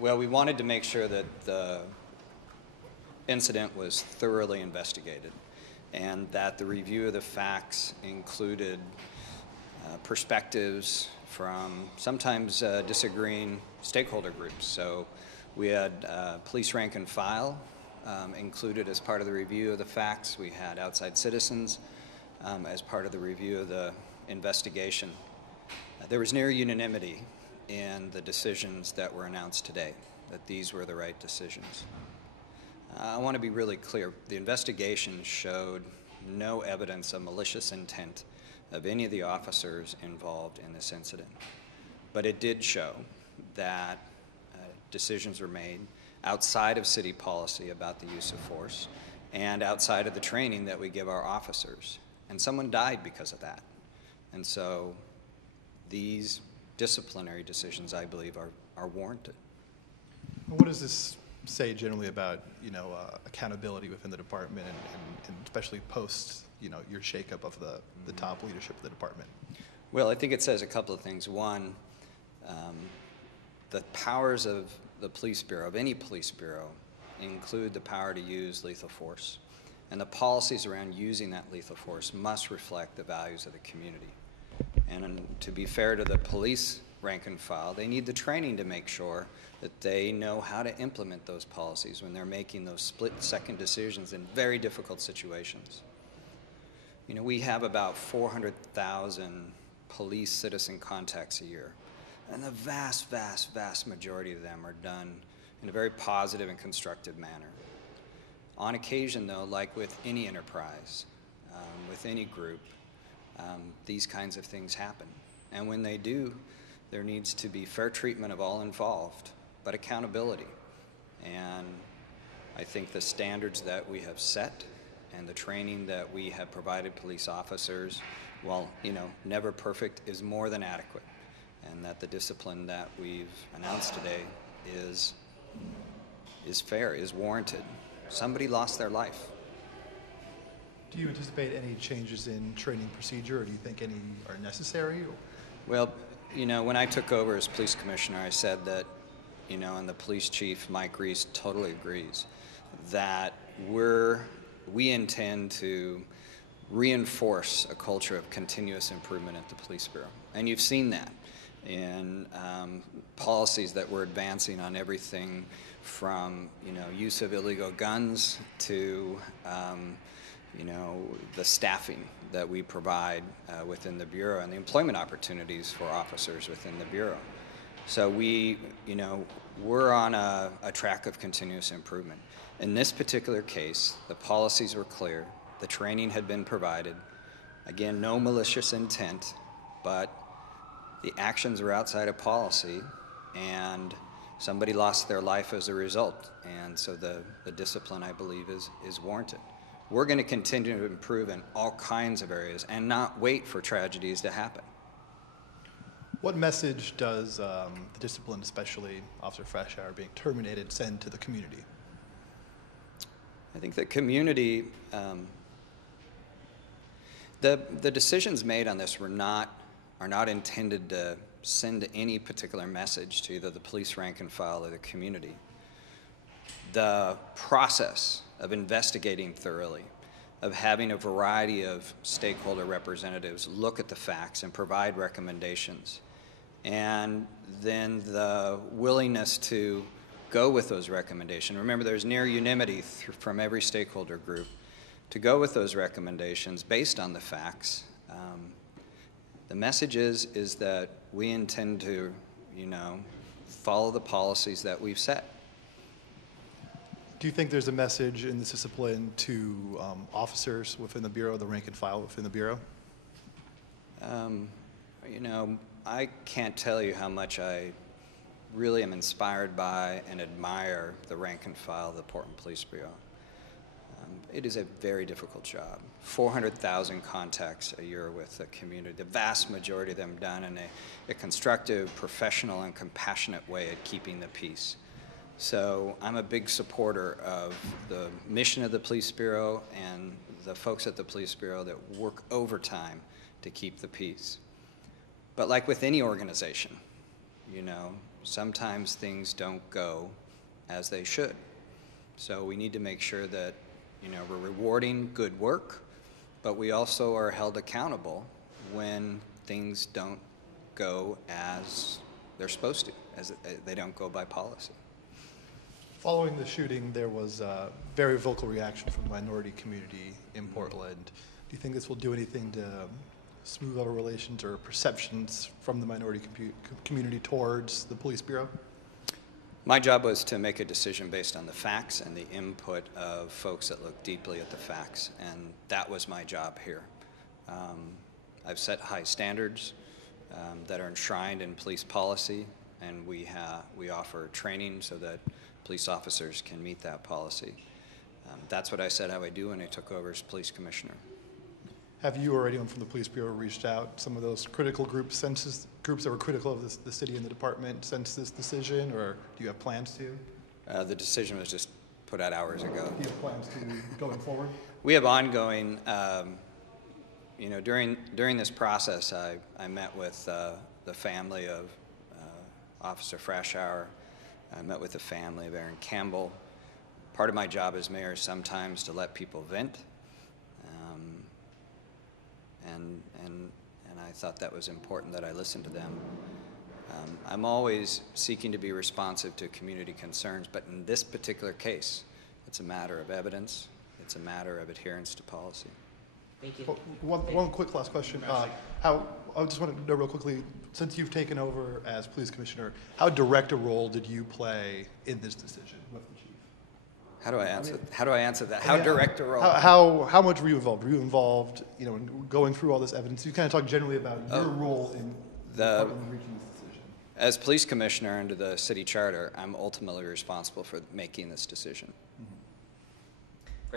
Well, we wanted to make sure that the incident was thoroughly investigated and that the review of the facts included perspectives from sometimes disagreeing stakeholder groups. So we had police rank and file included as part of the review of the facts. We had outside citizens as part of the review of the investigation. There was near unanimity in the decisions that were announced today, that these were the right decisions. I want to be really clear. The investigation showed no evidence of malicious intent of any of the officers involved in this incident. But it did show that decisions were made outside of city policy about the use of force and outside of the training that we give our officers. And someone died because of that. And so these disciplinary decisions, I believe, are warranted. What does this say generally about, accountability within the department and especially post, your shakeup of the top leadership of the department? Well, I think it says a couple of things. One, the powers of the police bureau, of any police bureau, include the power to use lethal force. And the policies around using that lethal force must reflect the values of the community. And to be fair to the police rank and file, they need the training to make sure that they know how to implement those policies when they're making those split-second decisions in very difficult situations. We have about 400,000 police citizen contacts a year, and the vast, vast, vast majority of them are done in a very positive and constructive manner. On occasion, though, like with any enterprise, with any group, these kinds of things happen. And when they do, there needs to be fair treatment of all involved, but accountability. And I think the standards that we have set and the training that we have provided police officers, while never perfect, is more than adequate. And that the discipline that we've announced today is fair, is warranted. Somebody lost their life. Do you anticipate any changes in training procedure, or do you think any are necessary? Well, when I took over as police commissioner, I said that, and the police chief, Mike Reese, totally agrees, that we intend to reinforce a culture of continuous improvement at the police bureau. And you've seen that in policies that we're advancing on everything from, use of illegal guns to, the staffing that we provide within the Bureau and the employment opportunities for officers within the Bureau. So we're on a track of continuous improvement. In this particular case, the policies were clear, the training had been provided, again, no malicious intent, but the actions were outside of policy, and somebody lost their life as a result. And so the discipline, I believe, is warranted. We're going to continue to improve in all kinds of areas and not wait for tragedies to happen. What message does the discipline, especially Officer Freshour being terminated, send to the community? I think the community, the decisions made on this are not intended to send any particular message to either the police rank and file or the community. The process of investigating thoroughly, of having a variety of stakeholder representatives look at the facts and provide recommendations, and then the willingness to go with those recommendations. Remember, there's near unanimity from every stakeholder group to go with those recommendations based on the facts. The message is that we intend to, follow the policies that we've set. Do you think there's a message in this discipline to officers within the Bureau, the rank and file within the Bureau? I can't tell you how much I really am inspired by and admire the rank and file of the Portland Police Bureau. It is a very difficult job. 400,000 contacts a year with the community, the vast majority of them done in a constructive, professional, and compassionate way at keeping the peace. So I'm a big supporter of the mission of the Police Bureau and the folks at the Police Bureau that work overtime to keep the peace. But like with any organization, sometimes things don't go as they should. So we need to make sure that, we're rewarding good work, but we also are held accountable when things don't go as they're supposed to, as they don't go by policy. Following the shooting, there was a very vocal reaction from the minority community in Portland. Do you think this will do anything to smooth over relations or perceptions from the minority community towards the police bureau? My job was to make a decision based on the facts and the input of folks that look deeply at the facts, and that was my job here. I've set high standards that are enshrined in police policy, and we offer training so that police officers can meet that policy. That's what I said I would do when I took over as police commissioner. Have you or anyone from the police bureau reached out, some of those critical groups that were critical of the city and the department since this decision, or do you have plans to? The decision was just put out hours ago. Do you have plans to going forward? We have ongoing, during this process, I met with the family of Officer Frashauer. I met with the family of Aaron Campbell. Part of my job as mayor is sometimes to let people vent. And I thought that was important that I listen to them. I'm always seeking to be responsive to community concerns, but in this particular case, it's a matter of evidence. It's a matter of adherence to policy. Thank you. One quick last question. I just want to know real quickly, since you've taken over as police commissioner, how direct a role did you play in this decision with the chief? How do I answer that? How direct a role? How much were you involved? Were you involved, in going through all this evidence? You kind of talk generally about your role in reaching this decision. As police commissioner under the city charter, I'm ultimately responsible for making this decision. Mm-hmm.